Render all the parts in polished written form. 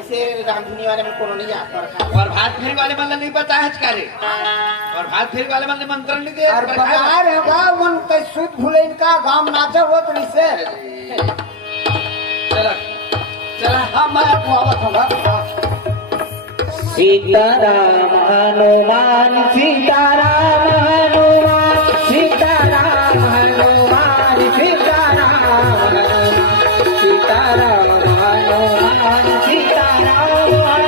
वैसे रामधुनी वाले में कोनो नहीं आता और भात फेरी वाले मन नहीं पता है करे और भात फेरी वाले मन मंत्र नहीं दे और बकार है बा मन कई सुध भूले इनका गांव नाचा हुआ तो इसे चला चला हाँ मैं आवत होगा सीताराम हनुमान सीताराम हनुमान सीताराम हनुमान सीताराम सीताराम हनुमान सीताराम हनुमान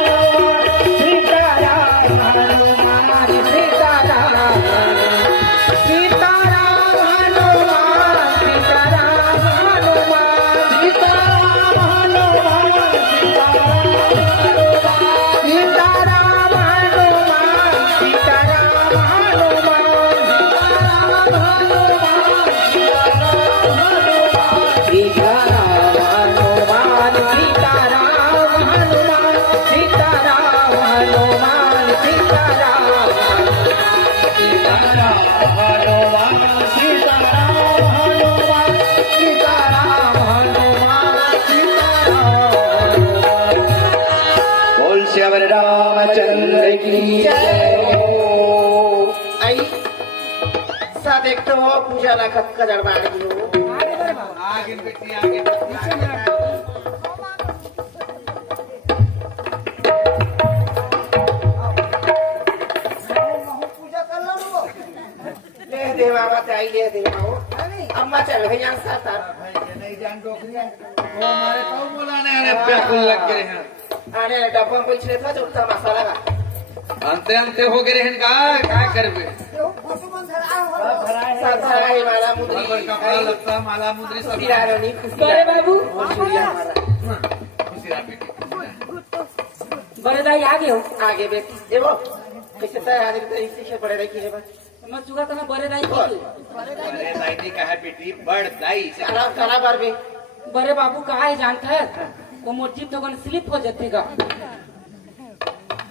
सीताराम हनुमान सीताराम सीताराम हनुमान सीताराम हनुमान सीताराम हनुमान रामचंद्र की आई सा देखते हो पूजा ना कब का दरबार की हो आगे बेटी आगे पूजा कर लो ले देवा मत आई ले देवा हो अम्मा चल गई यहाँ साथ नहीं जान डोकरिया वो हमारे तो बोलाने अरे बिल्कुल लग गए हैं अरे डब्बा में पूछ था जो उतना मसाला का अंते अंते हो गए हैं का करबे सब धराई माला मुद्री कपड़ा लगता माला मुद्री सब रानी खुशी बड़े बाबू खुशियाँ हमारा खुशी बेटी बड़े दाई आ गए हो आगे बेटी देखो कैसे तैयारी तरीके से पड़े रखी है बस मैं चुका था बड़े दाई अरे दाई ने कहा बेटी बड़ दाई से खाना खाना बार भी बड़े बाबू कहा है जानता है वो मोटी तो स्लिप हो जातेगा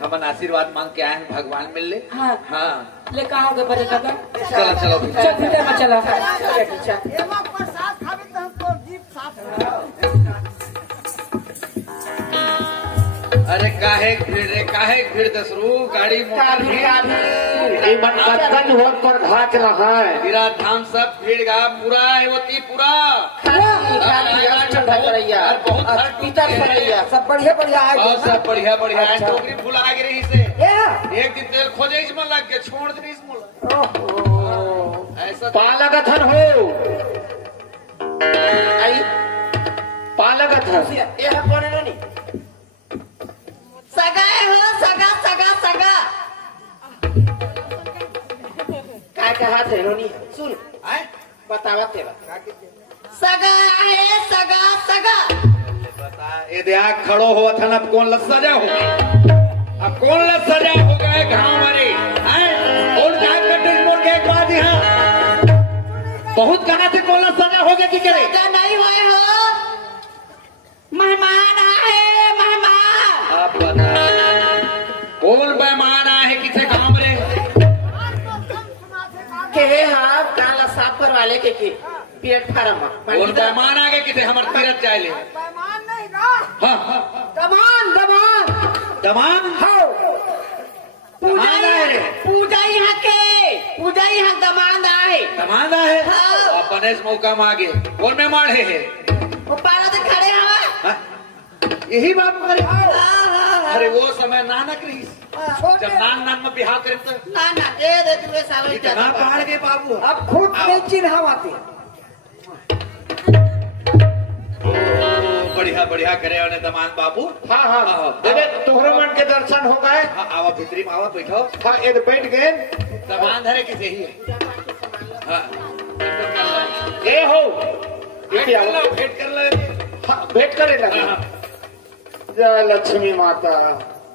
हम आशीर्वाद मांग के आए हैं भगवान मिल ले हाँ हाँ ले कहा होगा बड़े दादा चलो चलो चल बेटा मैं चला अरे काहे भीड़ दसरू गाड़ी मोटर बचपन हो कर घाट रहा है तेरा धाम सब भीड़ गा पूरा है वो पूरा सब बढ़िया बढ़िया बहुत सब बढ़िया बढ़िया है अच्छा। टोकरी फूल आ गई रही से एक दिन तेल खोजे इस मन लग के छोड़ दे इस मुल ऐसा पालक थन हो आई पालक थन ये है कौन है नी सगा हो सगा सगा सगा काय कहा थे रोनी सुन आए बतावा तेरा सगा है सगा सगा बता ये दे खड़ो हो था अब कौन लग सजा हो अब कौन लग सजा हो गए गाँव हमारे कौन क्या कटे मोड़ के एक बात यहाँ बहुत कहा थे कौन लग सजा हो गया कि करे सगा नहीं हुए हो मेहमान आए मेहमान आप बता कौन मेहमान आए है किसे गाँव में के हाँ काला साफ कर वाले के पेट फार्म कौन मेहमान आ गए किसे हमारे तीरथ जाए ले हाँ हाँ दमान दमान दमान हाँ पूजा दमाद आए पूजा यहाँ के पूजा यहाँ दमान आए दमाद आए हाँ। अपन इस मौका में आगे कौन मेहमान है वो पाला तो खड़े हवा हाँ? यही बात करे अरे वो समय नानक रही जब नान में बिहार करे तो ना ना दे दे तू सावल इतना पहाड़ के बाबू अब खुद नहीं चिन्हावाते बढ़िया बढ़िया करे और दमान बाबू हाँ हाँ देवे तोहरे मन के दर्शन हो गए हाँ, आवा भितरी में आवा बैठो हाँ ये बैठ गए दमान धरे किसे ही हाँ ये हो भेंट कर लो भेंट कर लो हाँ, भेंट करे लगा जय लक्ष्मी माता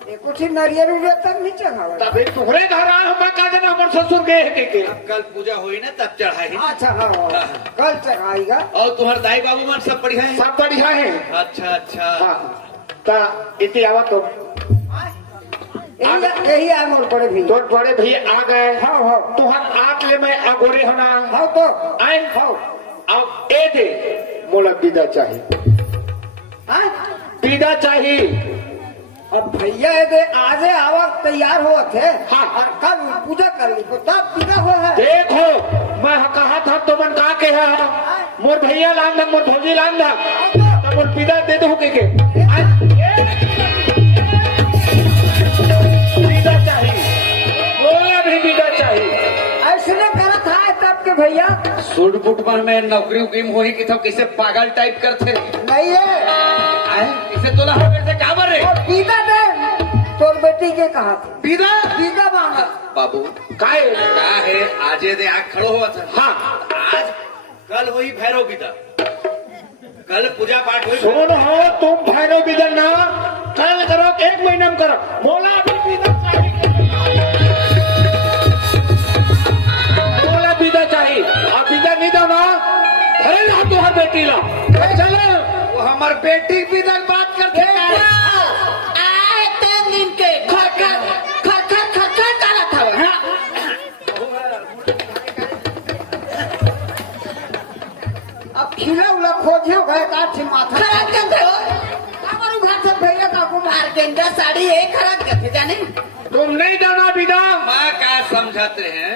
ये कुछ ही नारियल तक नहीं चढ़ावा तब तुहरे घर आए हम का देना हमर ससुर गए है के कल पूजा हुई ना तब चढ़ाई अच्छा हाँ कल चढ़ाएगा और तुम्हारे दाई बाबू मन सब बढ़िया है सब बढ़िया है अच्छा अच्छा हाँ ता इति आवा तो यही आए मोर बड़े भी तो बड़े भी आ गए हाँ हाँ तुहर आट ले में अगोरे होना हाँ तो आए हाँ अब ए दे बोला विदा चाहिए विदा चाहिए और भैया ये दे आजे आवा तैयार हुआ थे। हाँ। और कल पूजा कर ली तो तब बिना हो है। देखो मैं कहा था तो मन का के है मोर भैया लान मोर भौजी लान तब मोर पिता दे दो के पिता चाहिए बोला भी पिता चाहिए ऐसे करा था तब के भैया सूट बूट में नौकरी उकरी हो कि तो कैसे पागल टाइप करते नहीं है। इसे तोला हो कैसे क्या बर और पीता दे तोर बेटी के कहा था पिता पीता मांगा बाबू का है आजे दे आग खड़ो हुआ था। हाँ आज कल वही भैरव पिता कल पूजा पाठ हुई सुन हो तुम भैरव पिता ना कल करो 1 महीना में करो मोला भी पिता मोला पिता चाहिए अब पिता नहीं दो ना अरे ला तो हर बेटी ला चलो वो हमार बेटी पिता बात करते हैं 3 दिन के खर डाला था हाँ। अब खिला उला खोजे गए काठी माथा हमारे घर से भैया का कुमार गेंदा साड़ी एक खराब करते जाने तुम नहीं जाना पिता माँ क्या समझाते हैं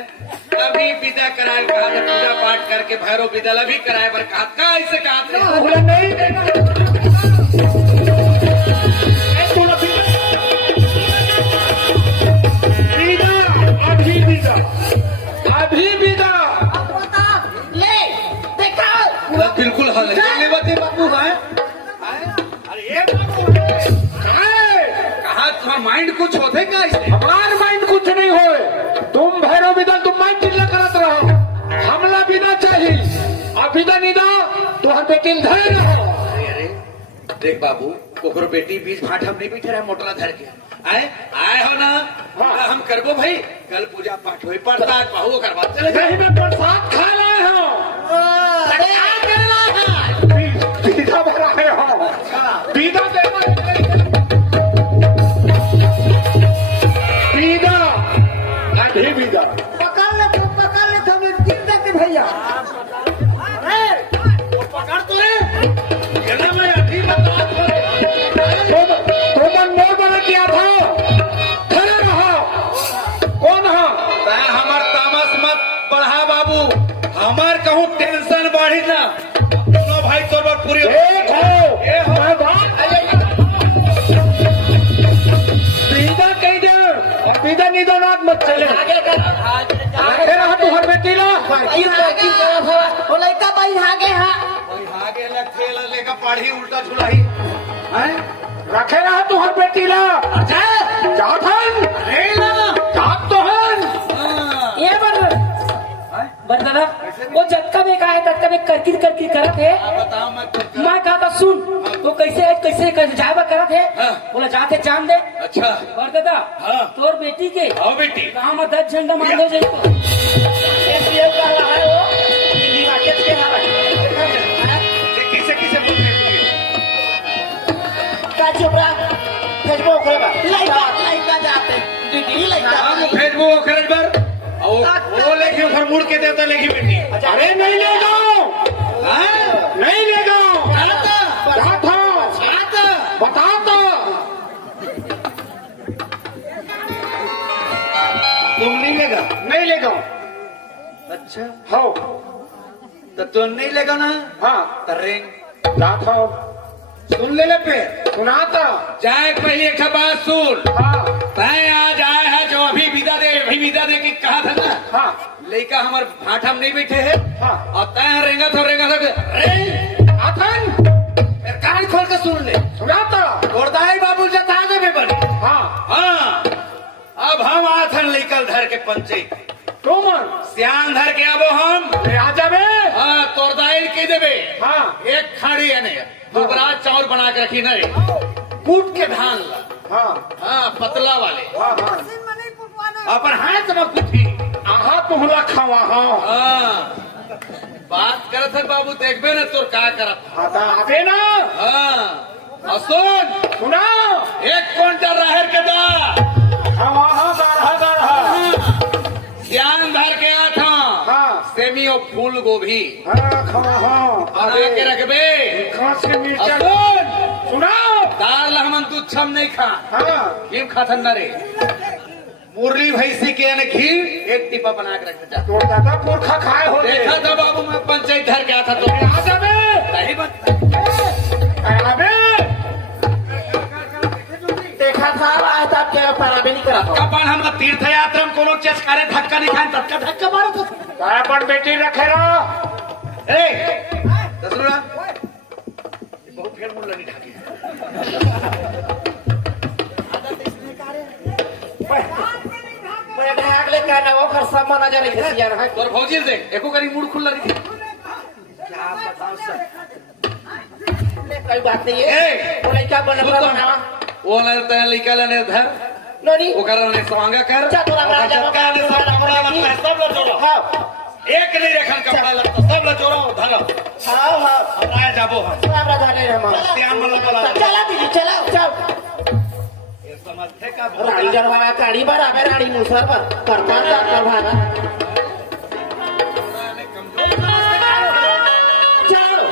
अभी पिता कराए कहा था पूजा पाठ करके भैरव पिता भी कराए पर कहा ऐसे कहा नहीं अभी पिता ले देखा बिल्कुल हल बाबू है अरे कहा तुम्हारा माइंड कुछ होते क्या हमारा माइंड कुछ नहीं हो तुम भैरव विदा तुम माइंड चिल्ला करत रहो हमला बिना चाहिए अभिदा निदा तो हर बेटी धरे रहो अरे देख बाबू ओकरो बेटी बीच भाट हम नहीं बैठे रहे मोटरा धर के आए हो ना हाँ। हम करबो भाई कल पूजा पाठ हुई प्रसाद पाहु करवा चले कहीं में प्रसाद खा रहे हो पीता भर रहे हो पीता पीता गांधी पीता पकड़ ले तो मैं गिर देते भैया पकड़ तो रे कहना मैं अभी बता तुम नौ बना किया था खड़े रहो कौन हो हमार तामस मत बढ़ा बाबू हमार कहूँ टेंशन बढ़ी ना दोनों भाई तो पूरी पीदा कह दे पीदा नहीं दो नाथ मत चले आगे रहा तू हर बेटी लो लड़का भाई आगे हाँ आगे ठेला लेकर पढ़ी उल्टा झुलाई रखे रहा तू हर बेटी ला जाथन तो हन ये बर दादा वो जत्का में कहा है तत्का में करकिर करत है बताओ मैं कहा था सुन वो कैसे जावा करत है बोला जाते जान दे अच्छा बर दादा हाँ। तोर बेटी के आओ बेटी कहा में 10 झंडा मान दे किसे किसे बोलते फेसबुक लड़का जाते दीदी लड़का फेसबुक पर वो लेके उधर मुड़ के देता लेगी बेटी अरे नहीं ले जाओ नहीं ले जाओ बता तो तुम नहीं लेगा नहीं लेगा अच्छा हो तो तुम नहीं लेगा ना हाँ रिंग रात हो सुन ले पे सुनाता जाए पहले एक बात सुन हाँ मैं आज आया है जो अभी विदा दे कि कहा था ना हाँ लड़का हमारे भाट हम नहीं बैठे हैं हाँ और तय रेंगा था आथन कान खोल के सुन ले सुनाता गोरदाई बाबू जता दे बड़ी हाँ हाँ अब हम आथन लेकर धर के पंचे तुम सियान धर के अब हम आ जावे हाँ तोरदाई के देवे हाँ एक खाड़ी है नहीं दोबरा चावल बना के रखी नहीं कूट के धान ला हाँ हाँ पतला वाले हाँ हाँ अपन हाथ में कुटी आहा तुहला खावा हाँ बात करत है बाबू देखबे ना तोर का करत आबे ना हाँ सुन सुना 1 क्विंटल राहर के दा ध्यान धर के आता हाँ सेमी और फूल गोभी हाँ बना के रखबे सुना दाल हमन दूध छम नहीं खा हाँ घी खाथन न रे मुरली भैंसी के यानी घी एक टिपा बना के रख देता तो दादा पुरखा खाए हो देखा था बाबू मैं पंचायत घर गया था तो सही बात अबे देखा था आया था क्या पराबे नहीं करा था कपाल हम तीर्थ यात्रा में कोनो चस्कारे धक्का नहीं खाए धक्का धक्का मारो तो अपन बेटी रखे रहो ए दसरुआ बहुत फेर मुड़ लगी ढाकी अगले का ना वो कर सब मना जा रही यार है तोर भौजी दे एको करी मुड़ खुल रही क्या बताओ सर कोई बात नहीं है वो लड़का बनवा बनावा वो ले लड़का लेने धर नोनी वो कर ने स्वांगा कर चतुरा राजा का ने सब कपड़ा लगता सब लो जोड़ो हां एक नहीं रखन कपड़ा लगता सब लो जोड़ो धर हां हां राय जाबो हम सब राजा ले हम त्यान मतलब बोला चला दीदी चला चल ये समझते का रानी जरवाना काड़ी बराबर रानी मुसर पर करता कर भागा चलो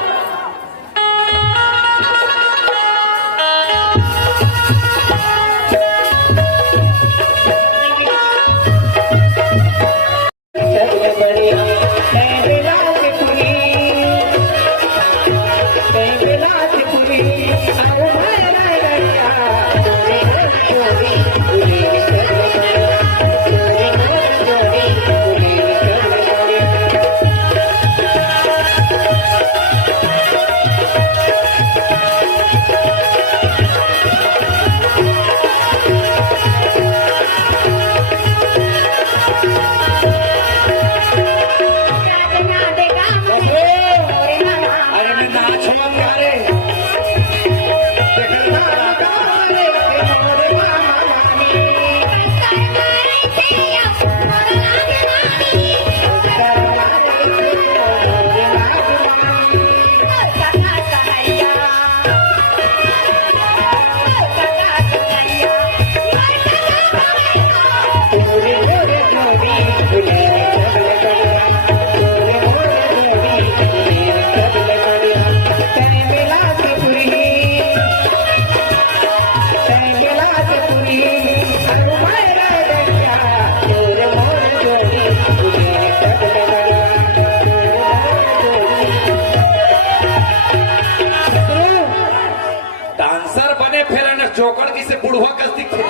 डांसर बने फिर न जोकर किसे बुढ़वा कस दिखे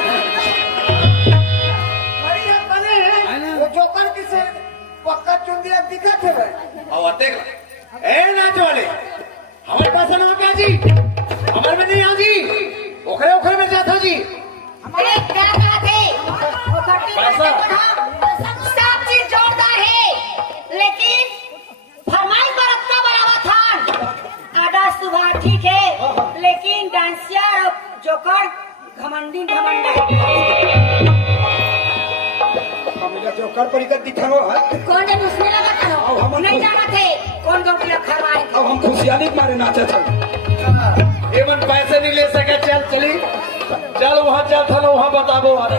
वो जोकर किसे पक्का चुंदिया दिखत है और अते ए नाच वाले हमारे पास ना का जी हमारे में नहीं आ जी ओखरे ओखरे में जाता जी अरे क्या बात है वो खट्टी सब चीज जोरदार है लेकिन फरमाइश पर अपना बराबर था आधा सुबह ठीक है लेकिन डांसिया और जोकर घमंडी घमंडा हमें जोकर परिकत दिखाओ कौन ने उसने लगा था नहीं जाना थे कौन गौटी रखा है अब हम खुशियानी मारे नाचे थे एवं पैसे नहीं ले सके चल चली चल वहाँ चल था वहाँ बताबो अरे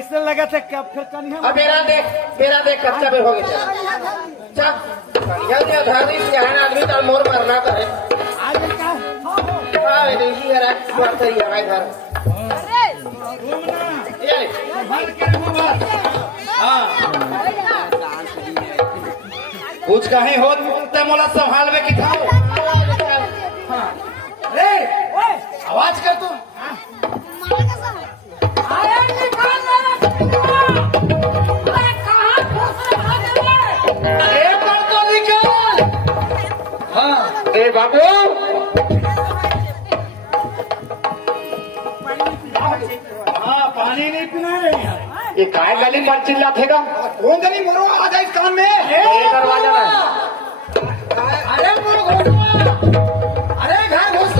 ऐसे लगा था कि अब फिर कन्या अब मेरा देख कच्चा में हो गया चल कन्या ने धारी से है आदमी तो मोर मरना करे आज का हां देखी यार बात है हमारे घर ये भर के मोबाइल हां कुछ कहीं हो ते मोला संभाल में कि खाओ रे ओए आवाज कर तू ए बाबू हाँ पानी नहीं पीना है यार ये काय गली पर चिल्लातेगा कौन गली मरो आवाज आई इस कान में ये दरवाजा ना अरे मोर घोट बोला अरे घर घुस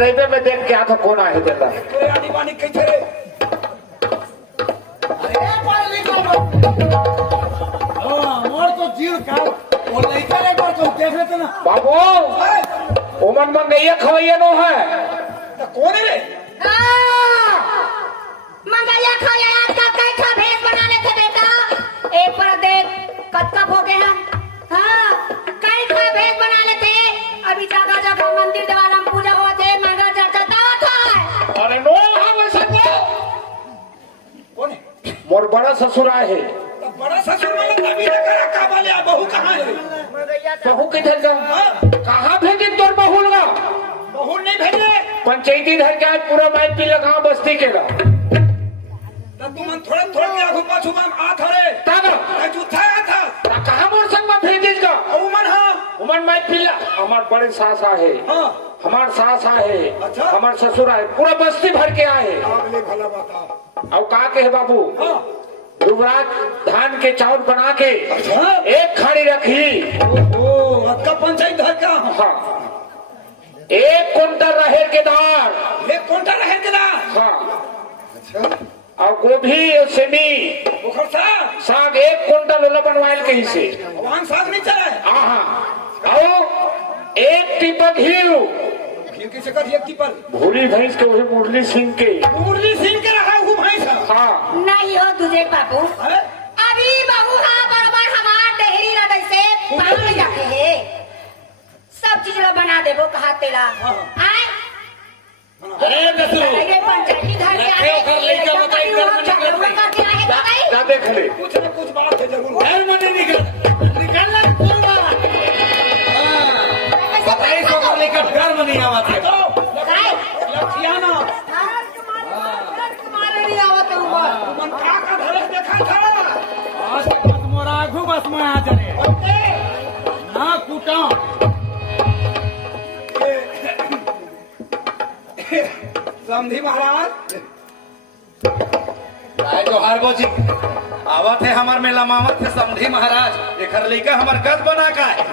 रेलवे में देख के आता कौन आया तेरा तेरे आनी बानी कैसे रे अरे पानी निकालो मोर तो जीव का वो लड़का रे पर तुम देख लेते ना बाबू उमन में गई खवैया नो है तो कौन है रे मंगैया खाया का कैसा भेष बना लेते बेटा एक पर देख कब हो गए हम हाँ कैसा भेष बना लेते अभी जगह जगह मंदिर द्वारा में पूजा हुआ थे मंगल चढ़ता था अरे नो हाँ वैसा को कौन है मोर बड़ा ससुर आए है तो बड़ा ससुर वाला तभी ना करा का वाले बहू कहाँ है बहू किधर जाऊँ कहाँ भेजी तोर बहू लगा बहू नहीं भेजे पंचायती घर के आज पूरा माइक पी लगा बस्ती के ला तब तुम थोड़ा थोड़ा के आगू पाछू में आ था रे तागा जूठा आया था कहाँ मोर संग में भेजिस का उमन हाँ उमन माइक पी ला हमार बड़े सास आए हाँ हमार सास आए अच्छा। हमार ससुर आए पूरा बस्ती भर के आए अगले भला बता अब कहा के है बाबू हाँ युवराज धान के चावल बना के अच्छा। एक खाड़ी रखी ओ अक्का पंचायत घर का हाँ एक कुंटल रहेर के दाल एक कोंटा रहे के ना हाँ अच्छा और गोभी और सेमी बुखर सा साग एक कुंटल ओला बनवाइल कहीं से वांग साग नहीं चला है हाँ और एक टिपक घी घी किसे कर एक पर भूरी भैंस के वही मुरली सिंह के मुरली सिंह के रहा हूँ भाई साहब हाँ नहीं हो तुझे बाबू अरे अभी बहू हाँ बराबर हमार डेहरी लड़ाई से पानी जाते है सब चीज ला बना देबो कहा तेरा आए अरे दसू ये पंचायती घर के आगे कर लेके बताई घर में निकल करके आगे बताई क्या देख ले कुछ न कुछ बात है जरूर घर में नहीं निकलना कौन बात बताइए तो कर लेकर घर में नहीं आवा थे बताए लखियाना तुम्हारे नहीं आवत हूँ मन का धरक देखा था आज बस मोरा आघू बस में आ जाने ना कूटा समझी महाराज जो हारबो जी आवत है हमार मेला मामत से समझी महाराज एक लड़का हमार गद बना का है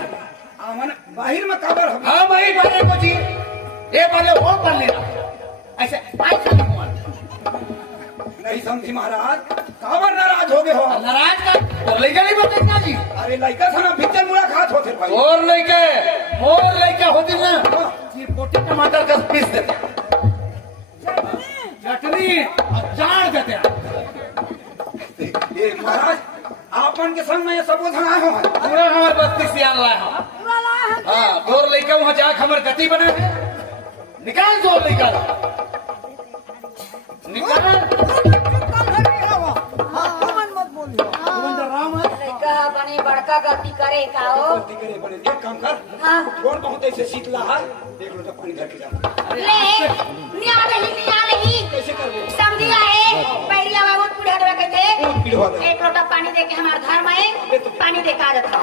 आमन बाहिर में काबर हम हाँ भाई बने को जी ये वाले हो कर लेना ऐसे ऐसे नहीं समझी महाराज काबर नाराज हो गए हो नाराज का तो लड़का नहीं बतेगा जी अरे लड़का था ना भीतर मुड़ा खात होते भाई और लड़का मोर लड़का होती ना ये पोटी टमाटर का पीस देते चटनी चार देते ये महाराज आपन के संग में ये सब उधर आए हो पूरा हमार बस्ती से आन लाया हाँ और लड़का वहाँ जाके हमार गति बने निकाल दो लड़का निकाल लड़का बने बड़का गलती करे का हो गलती करे बड़े एक काम कर हाँ कौन बहुत ऐसे शीतला है देख लो तो पानी घर के जा ले निया रही कैसे कर वो समझी है पहली आवाज बहुत पुढ़ा देवा कहते पिढ़वा दे एक लोटा पानी दे के हमारे घर में पानी दे का देता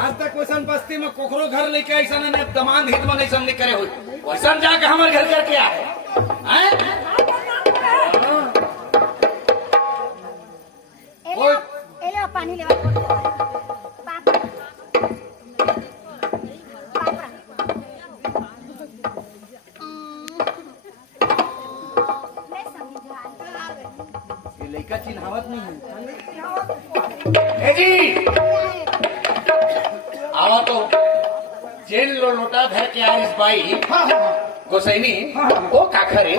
आज तक वैसन बस्ती में कोकरो घर लेके ऐसा ने दमान हित में ऐसा नहीं करे हुई वैसा जाके हमारे घर करके आए एलो पानी लेवा ये लड़का चिन्हावत नहीं है जी आवा तो जेल लोटा धर के आइस बाई गोसैनी ओ काखरे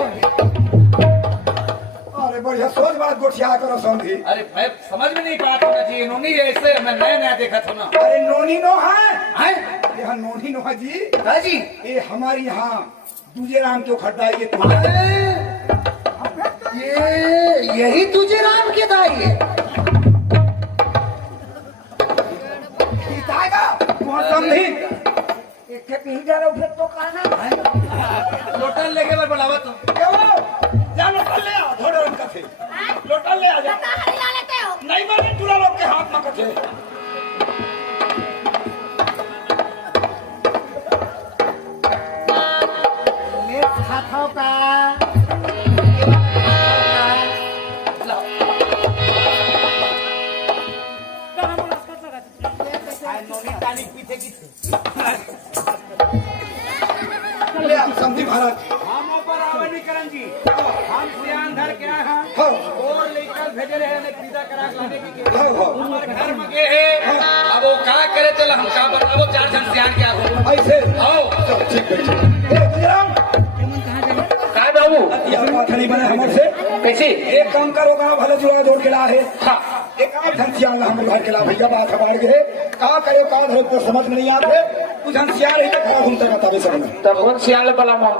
बढ़िया सोच बात गोठिया करो समझी। अरे मैं समझ में नहीं पाया था जी, इन्होंने ऐसे मैं नया नया देखा था ना। अरे नोनी नो है, हैं? यहाँ नोनी नो है जी। हाँ जी। ये हमारे यहाँ दूजे राम क्यों खड्डा ये तो ये यही तुझे राम के दाई है। पिताएगा तुम समझी। एक ही डरो फिर तो कहना लोटन लेके मैं बुलावा तो क्या बोलो? जा लोटल ले आओ, थोड़े उनका थे। लोटल ले आ जा। कहाँ हिला लेते हो? नहीं माने तुला लोग के हाथ में कथे। ले खाथो का ले आओ समझी महाराज। हम ऊपर आवे नहीं करन जी, हम सियान धर के आए हैं हाँ और लेकर भेजे रहे ने पीदा करा के लाने की हाँ हाँ हमारे घर में गए हैं। अब वो का करे चल हम का बताओ, 4 जन सियान क्या हो ऐसे आओ। चलो ठीक है ठीक है। तुझे राम काय बाबू यह बात नहीं बने हमारे से। कैसे एक काम करो गाँव भले जुआ जोड़ के ला है। हाँ एक आठ घंसियान ला हमारे घर के ला भैया बात हमारे के है। कहा करे कहा धरो तो समझ में नहीं आते। कुछ घंसियान ही तो खड़ा घूमते बतावे सब में। तब कौन सियाल बला मां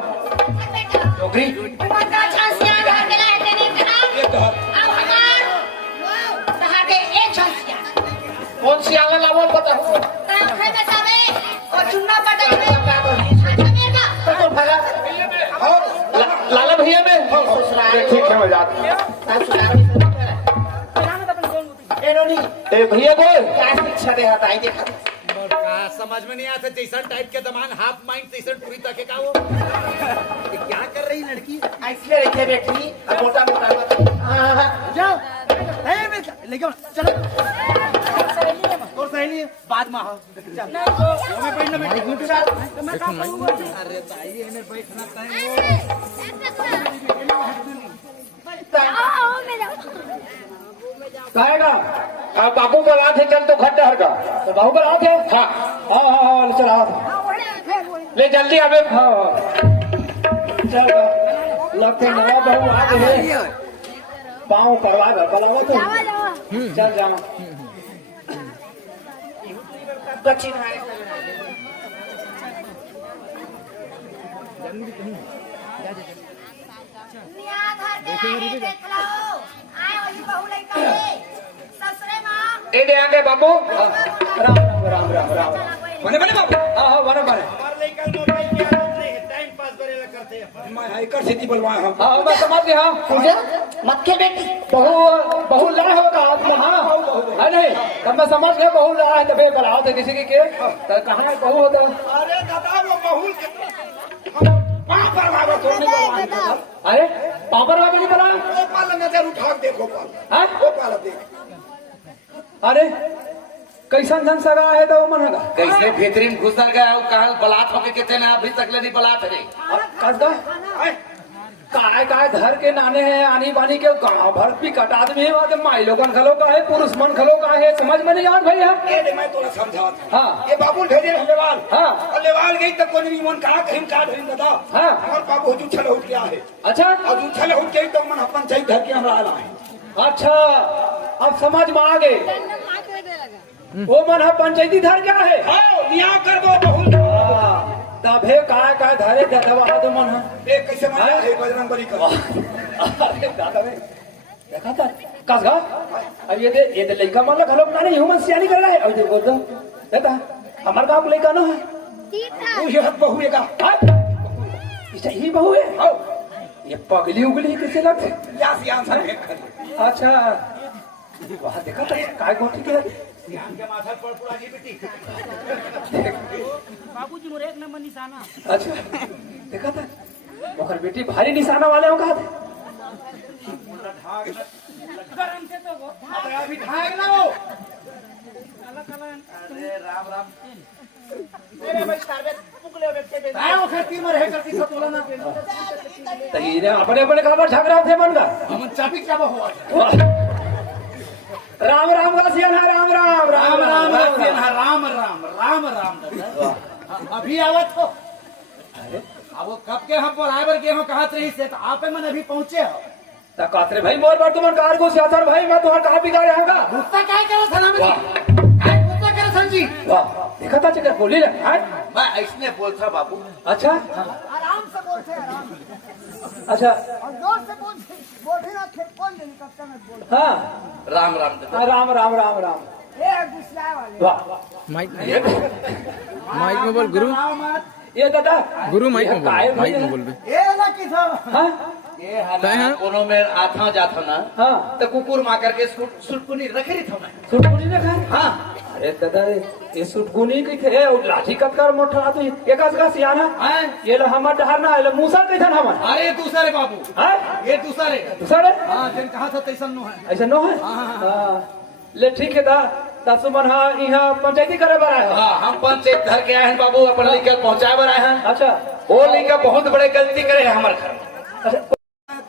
नौकरी बता छासिया घर के लाए तेरे खराब। एक तो अब हमार कहाँ के एक छासिया। कौन सियाल लावो पता हो ताऊ है में सावे और चुन्ना पटक में अच्छा मेरा। तो भला लाला भैया में ठीक है मजाक ए भैया बोल क्या शिक्षा दे हता आई देखा का समझ में नहीं आता, जैसा टाइप के दमान हाफ माइंड जैसा पूरी तक का वो ये क्या कर रही लड़की। ऐसे रखे बेटी अब मोटा मोटा जाओ लेके चलो और सहेली बाद में आओ चल हमें बैठना मैं काम करूंगा। अरे ताई इन्हें बैठना कहेगा हाँ बाबू बला थे चल तो खट्टा हर का तो बाबू बला थे हाँ हाँ हाँ हाँ चल हाँ ले जल्दी अबे हाँ चल लगते नया बहू आ गए पाँव करवा दो बलावा तो चल जाना दक्षिण है निया घर के लाए देख लो। आए और ये बहू लइका है ससुरे माँ। ए दे आगे बाबू राम राम राम राम बने बने बाबू। हाँ हाँ बने बने हमारे लेकर मोबाइल के आदत नहीं है, टाइम पास करेला करते हैं। मैं हाइकर सिटी बुलवाए हम। हाँ मैं समझ गया हाँ मत के बेटी। बहु बहु लड़ा होगा आप हाँ है नहीं तब मैं समझ गया बहु लड़ा है तभी बलाओ थे किसी के कहाँ बहु होता है अरे दादा वो बहुल के पाँव पर मारो तो नहीं बुलवाए। अरे पापर बाबू नहीं बना वो पाल नजर उठा के देखो पाल। हाँ? वो पाल देख। अरे कैसन धन सगा है तो वो मनेगा कैसे भीतरीन घुसल गया वो कहा बलात होके कितने ना अभी तक लेनी बलात है। कसदा काय धर के नाने हैं आनी बानी के गाँव भर भी कट आदमी है माई लोगन खलो का है पुरुष मन खलो का है समझ में नहीं आत भैया ये मैं तो समझा। हाँ ये बाबू भेजे लेवाल। हाँ और लेवाल गई तब कोई मन कहा कहीं का ढूंढ बता। हाँ और बाबू हजू छल उठ गया है अच्छा और हजू छल उठ गई तो मन अपन सही घर के हमरा आला है। अच्छा अब समझ में आ गए वो मन है पंचायती धर क्या है हाँ निया करबो बहुल। तभे काय धरे दवा तो मन है एक कैसे मन है बजरंग बली का। अरे दादा रे देखा था कसगा अब ये दे लड़का मान लो खलो ना नहीं ह्यूमन सियानी कर रहा है अब बोल दो देखा हमारे गांव लड़का ना है वो ये हक बहु का। इसे ही बहू है ये पगली उगली कैसे लगते यास यास है। अच्छा वहाँ देखा था काय को ठीक है ध्यान के माथा पर पूरा जी बेटी। बाबूजी मोरे एक नंबर निशाना। अच्छा देखा था ओकर बेटी भारी निशाना वाले हो कहा थे गरम से तो वो अरे अभी भाग ना हो। अरे राम राम मेरे में सारे पुगले बैठे दे आए वो खेती में रह करके सब बोला ना तो ये अपने अपने खबर झगड़ा थे मन का हम चाबी क्या हुआ। राम राम का सियान है राम राम राम राम राम राम राम राम अभी आवत हो। अब वो कब के हम बराबर के हो कहा रही से तो आप मन अभी पहुंचे हो ता कातरे भाई मोर बार तुमन कार को सियासर भाई मैं तुम्हारा कहाँ बिगाड़ आएगा गुस्सा क्या करो था ना गुस्सा करो संजी वाह देखा था चक्कर बोली ना हाँ? मैं ऐसने बोलता बाबू। अच्छा आराम से बोलते हैं आराम से अच्छा और जोर से बोलते ना फिर कौन नहीं निकलता मैं बोल हाँ राम राम दे। हाँ, राम राम राम राम ये है गुस्सा वाले वाह माइक में बोल गुरु ये दादा गुरु माइक में काय बोल भाई माइक में बोल बे ये ना की था हाँ ये हमारा कोनो में आथा जाता ना हाँ तो कुकुर मार करके सुटकुनी रख रही था मैं। सुटकुनी ने खाए हाँ अरे दादा ये सुटकुनी की थे और लाठी कटकर मोटा तो ये का सियाना हाँ? ये लो हमार डहारना ये मूसा कैसा हमार अरे दूसरे बाबू हाँ ये दूसरे दूसरे हाँ जिन कहा था तैसा नो है ऐसा नो है हाँ ले ठीक है दा सुमन हाँ यहाँ पंचायती करे बार आए हाँ हम पंचायत घर के आए हैं बाबू अपन लेकर पहुँचाए बर आए हैं। अच्छा वो लेकर बहुत बड़े गलती करे हैं हमारे घर में। अच्छा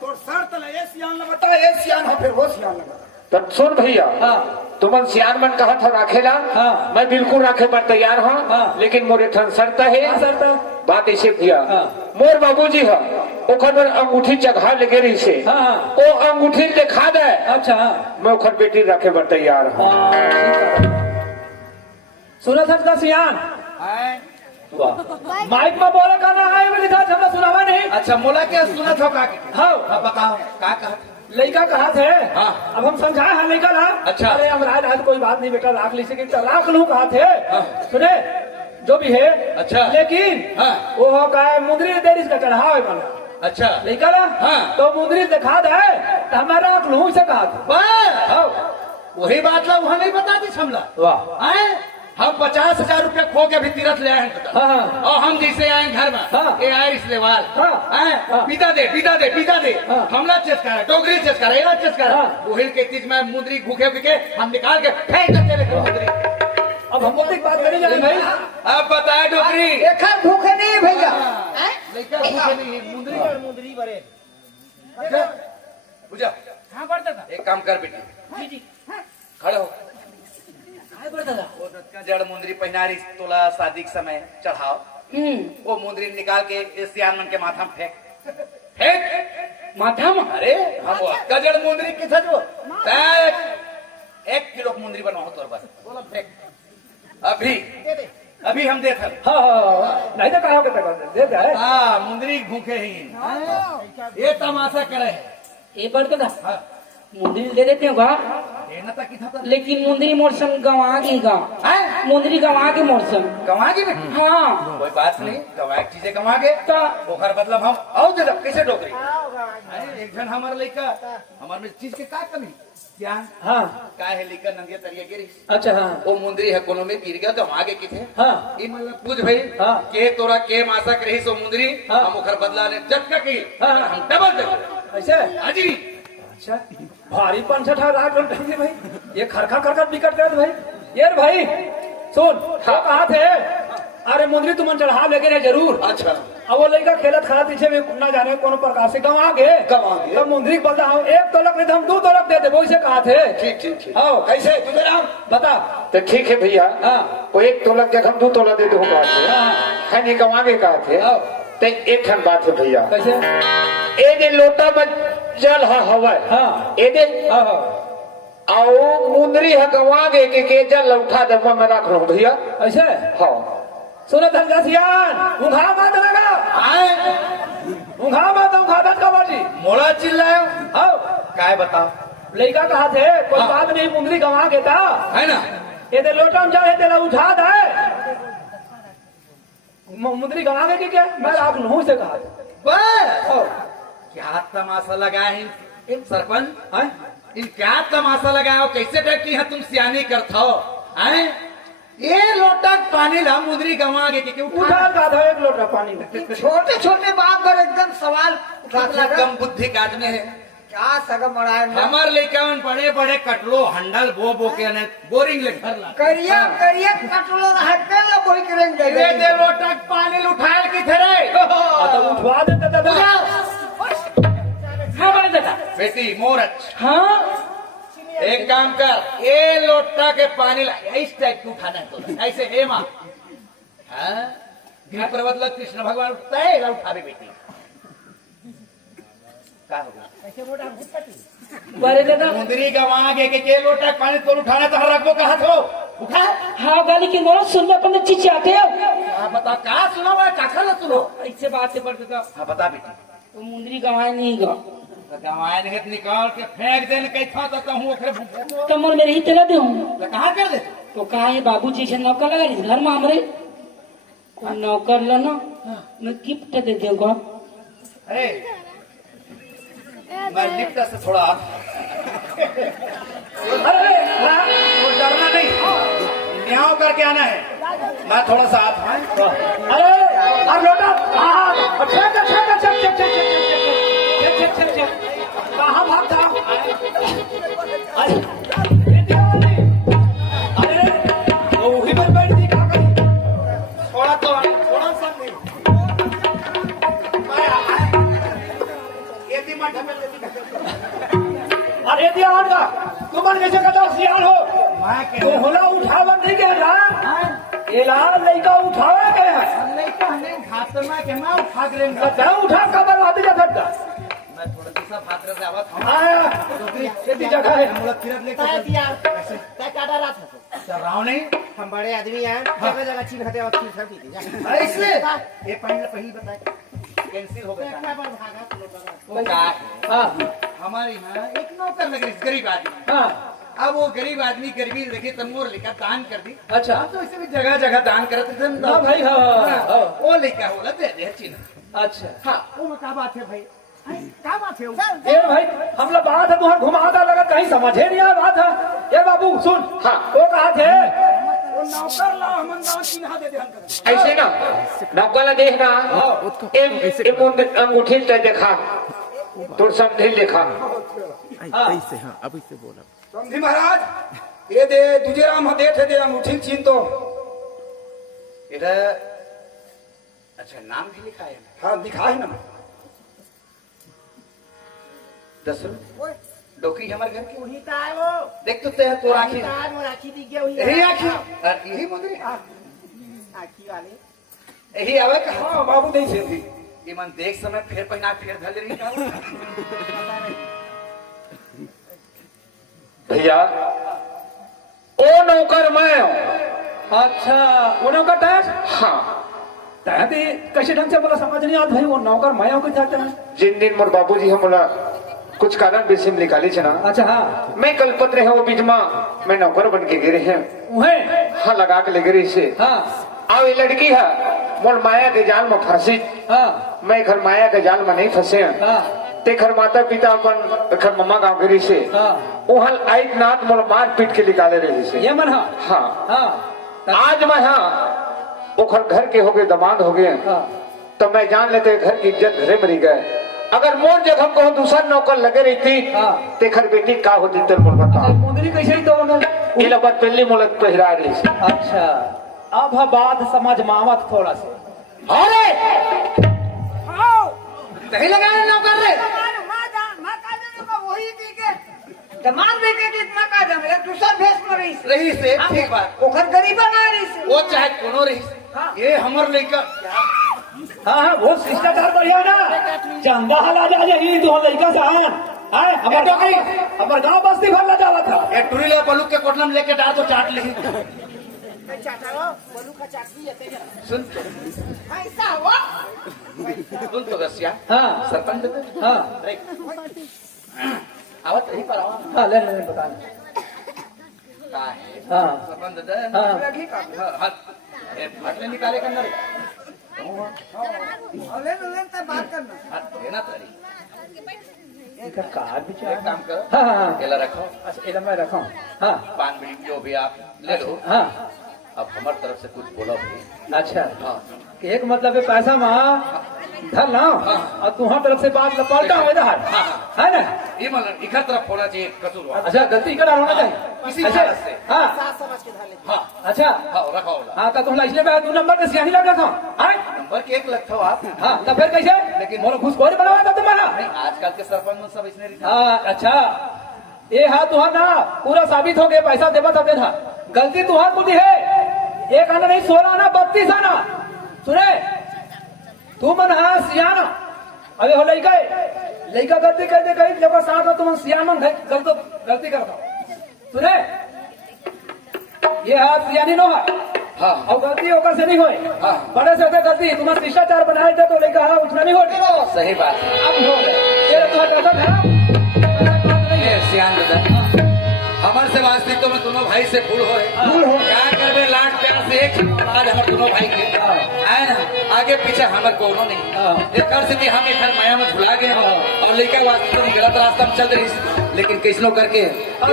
तो शर्त ले ये सियान न बता ये सियान है फिर वो सियान न बता तो सुन भैया हाँ तुमन सियान मन कहा था राखेला हाँ। मैं बिल्कुल राखे पर तैयार हूँ हाँ। लेकिन मोरे ठन शर्त है हाँ, शर्त है। बात ऐसे भैया हाँ। मोर बाबूजी है ओखर में अंगूठी चढ़ा लगे रही से हाँ, हाँ। ओ अंगूठी दिखा दे अच्छा मैं ओखर बेटी रखे पर तैयार हूँ। सुना था का सियान वाह माइक में बोला करना है मेरे साथ हमने सुनावा नहीं अच्छा मोला क्या सुना था का हाँ हाँ बताओ का कहा लड़का कहा थे हाँ। अब हम समझाए हैं लड़का ना अच्छा। अरे हम राज कोई बात नहीं बेटा राख ली सके राख लू कहा थे सुने जो भी है अच्छा। लेकिन हाँ। वो का मुंदरी देर इसका चढ़ाव है बना अच्छा लड़का ना हाँ। तो मुंदरी दिखा दे तो हमें राख लू से कहा था बस हाँ। वही बात ला वहाँ नहीं बता दी हमला वाह हम 50,000 रुपया खो के भी तीरथ ले आए हैं हाँ। और हम जैसे आए घर में हाँ। ये आए इसलिए वाल हाँ। पिता दे हाँ। हमला चेस करा डोगरी चेस करा ये चेस करा हाँ। वही के चीज में मुंदरी भूखे भूखे हम निकाल के फेंक देते रहे मुंदरी। अब हम बोलते बात करें जाए भाई अब बताए डोगरी देखा भूखे नहीं है भैया लड़का भूखे नहीं मुंदरी मुंदरी बरे बुझा कहाँ पड़ता था एक काम कर बेटी खड़े हो वो का जड़ मुंदरी पहना रही तोला शादी के समय चढ़ाओ वो मुंदरी निकाल के इस सियान मन के माथा में फेंक फेंक माथा में अरे हम गजड़ मुंदरी किस जो 1 किलो की मुंदरी बनाओ तोर बस बोला फेंक अभी अभी हम देख हाँ नहीं तो कहा करता दे जाए हाँ मुंदरी भूखे ही ये तमाशा करे ये बढ़ का मुंदरी दे देते होगा देना था किथा था लेकिन मुंदरी मोरसम गंवा की गा मुंदरी गंवा के मोरसम कमा के बेटी हाँ कोई बात नहीं कमा चीजें कमा के ओकर मतलब हम आओ दे कैसे डोकरी अरे एक जन हमारे लड़का हमारे में चीज के का कमी क्या हाँ का है लड़का नंगे तरिया गिरी अच्छा हाँ वो मुंदरी है कोनो में गिर गया तो आगे किथे हाँ ई मतलब पूछ भाई हाँ। के तोरा के मासा करही सो मुंदरी हाँ। हम ओकर बदला ने झटका की हाँ। हम डबल दे ऐसे हाजी अच्छा भारी 65 लाख रुपए भाई ये खरखा खरखा बिकट गए भाई ये भाई सुन हाँ कहा थे अरे मुंदरी तुमन चढ़ा लेके रे जरूर अच्छा अब वो लड़का खेलत खड़ा पीछे में ना जाने कौन प्रकार से गंवा गए तब मुंदरी बता हूँ 1 तोलक नहीं तो हम 2 तोलक देते वो इसे कहा थे ठीक ठीक ठीक हाँ कैसे तुझे राम बता तो ठीक है भैया हाँ वो 1 तोलक जब हम 2 तोला दे दो कहा थे हाँ है नहीं कमागे कहा थे हाँ। तो एक ठन बात है भैया कैसे ए दे लोटा में जल हवा हाँ ए दे हाँ हाँ आओ मुंदरी है गंवा गे के जल उठा दे वो मैं रख रहा हूँ भैया ऐसे हाँ सुनो धनका सियान उघा मत लगा उघा मत उघा धन का बाजी मोड़ा चिल्लायो हाँ काय बताओ लड़का कहा थे कोई हाँ। बात नहीं मुंदरी गंवा के था है ना ये दे लोटा में जाए तेरा उठा दे मुंदरी गंवा के क्या मैं राख लूँ से कहा बस हाँ। क्या तमाशा लगाए इन सरपंच हैं? इन क्या तमाशा लगाओ कैसे टाइप की है तुम सियानी करता हो हैं ये लोटा पानी ला मुंदरी गंवा के क्यों उठा का था 1 लोटा पानी में छोटे छोटे बात पर एकदम सवाल उठा कम बुद्धि का आदमी है क्या सगम मराए हमार लड़का बड़े बड़े कटलो हंडल बो के ने बोरिंग ले घर ला करिया करिया कटलो हटके ला बोई करेंगे ये दे लोटा पानी उठाए की थे रे तो उठवा देता दादा हाँ बड़ा दादा बेटी मोरच हाँ एक काम कर ये लोटा के पानी ला इस टाइप की उठाना है तो ऐसे हे माँ गिर पर्वत लग कृष्ण भगवान उठता है ला उठा दे बेटी का हो गया बड़े दादा मुंदरी गवा के लोटा पानी तो उठाना तो रखो कहा थो उठा हाँ गाली की बोलो सुन अपन चिचियाते हो हाँ बता कहा सुना हुआ काखा ना सुनो ऐसे बात से पड़ते था हाँ बता बेटी तो मुंदरी गवाए नहीं गा गवाए नहीं निकाल के फेंक देने कहीं था तो हूँ तो मोर मेरे ही तेरा दे कहाँ कर दे तो कहा है बाबूजी से नौकर लगा इस घर में हमारे नौकर लो ना मैं गिफ्ट दे दूंगा अरे मैं लिफ्ट से थोड़ा अरे वो डरना नहीं न्याव करके आना है मैं थोड़ा सा हाथ अरे अब लोटा कहाँ भागता अरे वही पर बैठ दी क्या करी थोड़ा सा नहीं ये दी मत अरे दिया का तुम कैसे कहता सियाल हो तो होला उठावन नहीं गया ना ये लाल लड़का उठावे गया घाट में के मैं उठा के लेंगे क्या उठा कबर आते जा सकता मैं थोड़ा सा भात रख जावा था हाँ ये जगह है हम लोग किरत लेके क्या काटा रहा था चल रहा हूं नहीं हम बड़े आदमी हैं जगह जगह चीन खाते और चीन खाती थी अरे इसलिए ये पहले बताए कैंसिल हो गया वो क्या है हाँ हमारे यहाँ एक नौकर लगे गरीब आदमी हाँ अब वो गरीब आदमी गरीबी देखे तमोर लेकर दान कर दी अच्छा हम तो इसे भी जगह जगह दान करते थे हाँ भाई हाँ वो लेकर बोला दे दे चिन्ह अच्छा हाँ वो क्या बात है भाई क्या बात है ये भाई हम लोग बात है तुम्हारा घुमाता लगा कहीं समझे नहीं आया बात है ये बाबू सुन हाँ वो कहा थे वो नौकर ला हम गांव चिन्हा दे दे हम ऐसे ना नौकला देखना अंगूठी तो देखा तो समझे देखा ऐसे हाँ अब इससे बोला समझी महाराज ये दे दूजे राम दे थे दे अंगूठी छीन तो इधर अच्छा नाम भी लिखा है हाँ दिखा है ना 10 डोकरी हमारे घर की वही का है वो देख तो ते तो राखी तार वो राखी दी गई वही यही आखी यही मुंदरी आखी वाले यही आवे का हाँ बाबू नहीं से थी ये मन देख समय फिर पहना फिर धल रही था भैया ओ नौकर मैं अच्छा वो नौकर टैक्स हाँ तहती कैसे ढंग से बोला समझ नहीं आता भाई वो नौकर माया को चाहते हैं जिन दिन मोर बाबूजी हम बोला कुछ कारण बेसिम निकाली छे ना अच्छा हाँ मैं कलपत्र है वो बीच में मैं नौकर बन के गिरे हैं वही हाँ लगा के ले गिरी से हाँ अब ये लड़की है मोर माया के जाल में फांसी हाँ मैं घर माया के जाल में नहीं फंसे हाँ ते घर माता पिता अपन घर मम्मा गाँव गिरी से हाँ वहाँ आइत नाथ मोर मार पीट के निकाले रही से ये मन हाँ हाँ हाँ आज मैं हाँ वो घर के हो गए दमाद हो गए हाँ तो मैं जान लेते घर की इज्जत घरे मरी गए अगर मोर जगह को दूसरा नौकर लगे रही थी हाँ। ते घर बेटी का होती तेरे को बता मुंदरी कैसे ही तो उन्होंने ये लगभग पहली मुलक पहिरा रही से अच्छा अब हाँ बात समझ मावत थोड़ा सा अरे कहीं लगाए नौकर रे मां का देने वही दी के दमान दे के इतना का दे मेरे दूसरा भेस में रही रही से ठीक बात ओखर गरीबा ना रही से वो चाहे कोनो रही से ये हमर लेकर हाँ हाँ वो शिष्टाचार बढ़िया ना चंदा हला जा यही दो लड़का से हाँ हमारे गाँव बस्ती भर ला जावा था एक टूरी ले बलूक के कोटलम लेके डाल तो चाट ली चाटा बोलू का चाटली है सुन ऐसा हुआ सुन तो रसिया हाँ सरपंच हाँ आवत यही पर आवा हाँ ले बता का है हाँ सरपंच दे हाँ हां ए फाटले निकाले करना रे ले तो बात करना हाथ देना तारी इनका कार भी एक काम करो हाँ हाँ केला रखो अच्छा इधर मैं रखा हूँ हाँ पान बीड़ी जो भी आप ले लो हाँ अब हमारी तरफ से कुछ बोलो भी अच्छा हाँ एक मतलब है पैसा वहाँ धर ना और तुम्हारी तरफ से बात लपलटा हो इधर है ना ये मतलब इधर तरफ होना चाहिए कसूर अच्छा गलती का होना चाहिए किसी अच्छा तरह से हाँ सास समझ के धार ले हाँ अच्छा हाँ रखा होला हाँ तो तुम इसलिए मैं 2 नंबर पे सियानी लगा था नंबर के 1 लगता हो आप हाँ तो फिर कैसे लेकिन मोर घुसखोरी बनवाया था तुम्हारा नहीं आजकल के सरपंच में सब इसने हाँ अच्छा ये हाँ तुहार ना पूरा साबित हो गया पैसा देवा था देना गलती तुहार बुद्धि है 1 आना नहीं 16 आना 32 आना सुने तू मन हाँ सियाना अबे हो गए लड़का गलती कर दे कहीं जब साथ हो तुम सियामन गलती करता सुने ये हाथ सियानी नो है हाँ और गलती होकर से नहीं होए बड़े से होते गलती तुम्हारा शिष्टाचार बनाए थे तो लड़का हाँ उठना नहीं हो सही बात है। अब हो गए ये तुम्हारा खराब ये सियान दादा हमारे से वास्तविक तो मैं दोनों भाई से भूल हो क्या करबे लाड प्यार से एक आज हमारे दोनों भाई के आए ना आगे पीछे हमारे कोनो नहीं एक कर से हम एक माया में भुला गए और लड़का वास्तव में गलत रास्ता में चल रही लेकिन कैसनो करके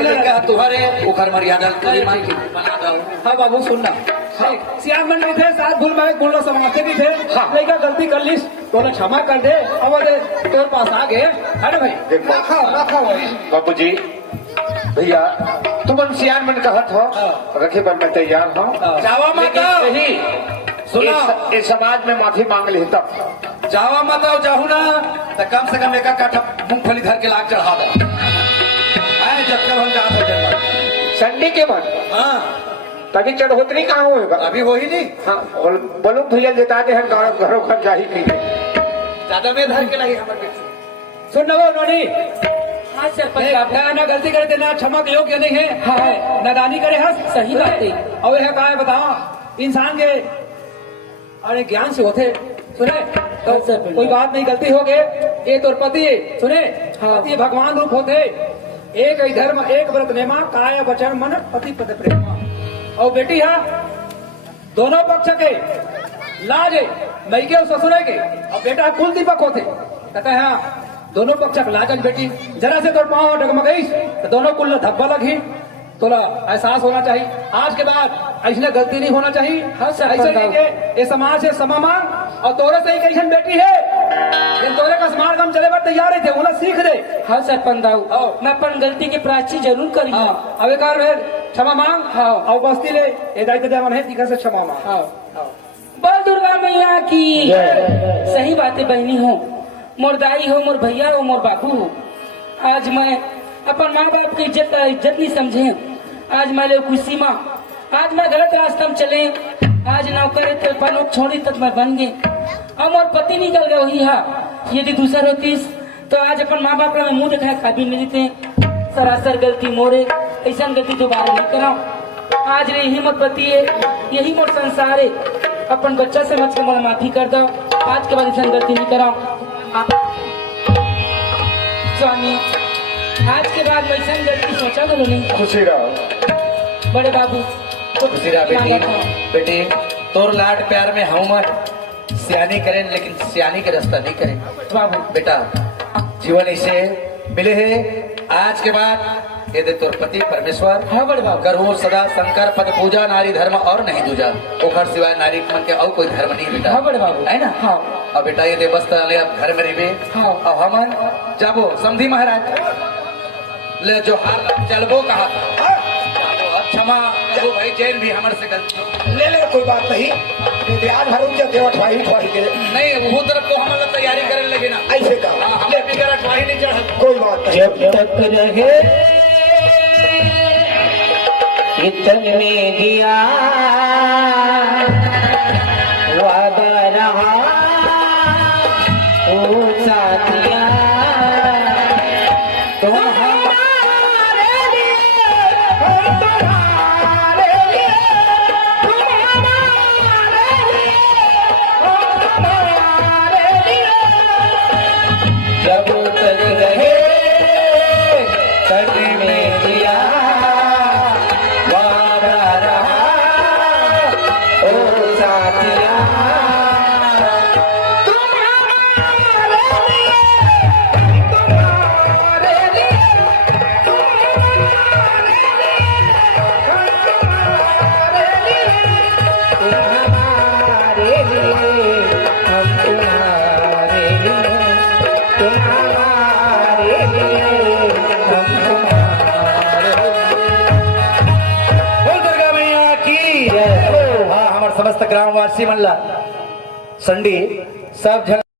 लड़का तुम्हारे उखर मर्यादा मान के बना दो। हाँ बाबू सुनना सियान बन भी थे साथ भूल में गुण समाते भी थे लड़का गलती कर ली तो क्षमा कर दे और तोर पास आ गए अरे भाई रखा बाबू जी भैया तुम सियान मन कहत हो रखे पर मैं तैयार हूँ जावा मत सही सुनो इस समाज में माफी मांग ली तब जावा मत आओ जाहू ना तो कम से कम एक काठा मूंगफली धर के लाग चढ़ा दो आए जब तक हम जाते संडे के बाद हाँ तभी चढ़ोतरी कहाँ होगा अभी वही नहीं हाँ बोलो भैया जिता दे हम घरों घर जा ही की ज्यादा में धर के लगे हमारे सुन लो नोनी हाँ सरपंच ना गलती करते ना क्षमा के योग्य नहीं है हाँ नादानी करे हंस सही बात है। और यह कहा है बताओ इंसान के अरे ज्ञान से होते सुने तो कोई बात नहीं गलती हो गए ये तो पति सुने पति भगवान रूप होते एक ही धर्म एक व्रत नेमा काय वचन मन पति पद प्रेम और बेटी है दोनों पक्ष के लाज मई के और ससुरे के और बेटा कुल दीपक होते कहते हैं हाँ दोनों पक्ष लाजल बेटी जरा से तोड़ पाओ डगमगई तो दोनों कुल धब्बा लगी तोला एहसास होना चाहिए आज के बाद ऐसा गलती नहीं होना चाहिए ऐसे नहीं के ये समाज से समा मांग और तोरे से ही कैसन बेटी है लेकिन तोरे का समाज हम चले बार तैयार थे उन्हें सीख दे हाँ सरपंच मैं अपन गलती के प्राची जरूर करी अब एक क्षमा मांग हाँ और बस्ती ले ये दायित्व देवन है तीखा से क्षमा मांग हाँ बोल दुर्गा मैया की सही बातें बहनी हो मोर दाई हो मोर भैया हो मोर बापू हो आज मैं अपन माँ बाप की इज्जत नहीं समझे आज मैं ले खुशी माँ आज मैं गलत रास्ता में चले आज नौकर पनों छोड़ी तक मैं बन गए और मोर पति निकल गए वही हा यदि दूसरा होती तो आज अपन माँ बाप में मुंह दिखाए काबिल मिलते सरासर गलती मोरे ऐसा गलती दोबारा नहीं कराओ आज रे यही मोर पति है यही मोर संसार है अपन बच्चा समझ के मोर माफी कर दो आज के बाद ऐसा गलती नहीं कराओ स्वामी आज के बाद मैं ऐसा गलती सोचा करो नहीं खुशी रहो बड़े बाबू खुशी रहा बेटी तोर लाड प्यार में हम सियानी करें लेकिन सियानी के रास्ता नहीं करें बाबू बेटा जीवन इसे मिले है आज के बाद यदि तोर पति परमेश्वर हाँ बड़े बाबू करो सदा शंकर पद पूजा नारी धर्म और नहीं दूजा ओखर सिवाय नारी मन के और कोई धर्म नहीं बेटा हाँ बड़े बाबू है ना हाँ अब बेटा ये बस्ता ले अब घर में रहे हाँ और हम जाबो समझी महाराज ले जो हाल चलबो कहा क्षमा वो भाई जेल भी हमारे से गलती ले ले कोई बात नहीं आज भरूं क्या देव अठवाही उठवाही के नहीं वो तरफ को हम लोग तैयारी करने लगे ना ऐसे का हमने बिगर अठवाही नहीं चढ़ा कोई बात नहीं जब तक रहे इतने दिया वादा रहा ओ साथिया तो हमारे लिए हम तुम्हारे लिए तुम हमारे लिए हम तुम्हारे लिए जब तक रहे तक में दिया वादा रहा ओ साथिया तुम हमारे लिए तुम्हारे लिए तुम हमारे लिए तुम हमारे लिए हम तुम्हारे लिए तुम हमारे लिए हम तुम्हारे बोल दुर्गा मैया की हाँ हमारे समस्त ग्रामवासी मंडला संडी सब जन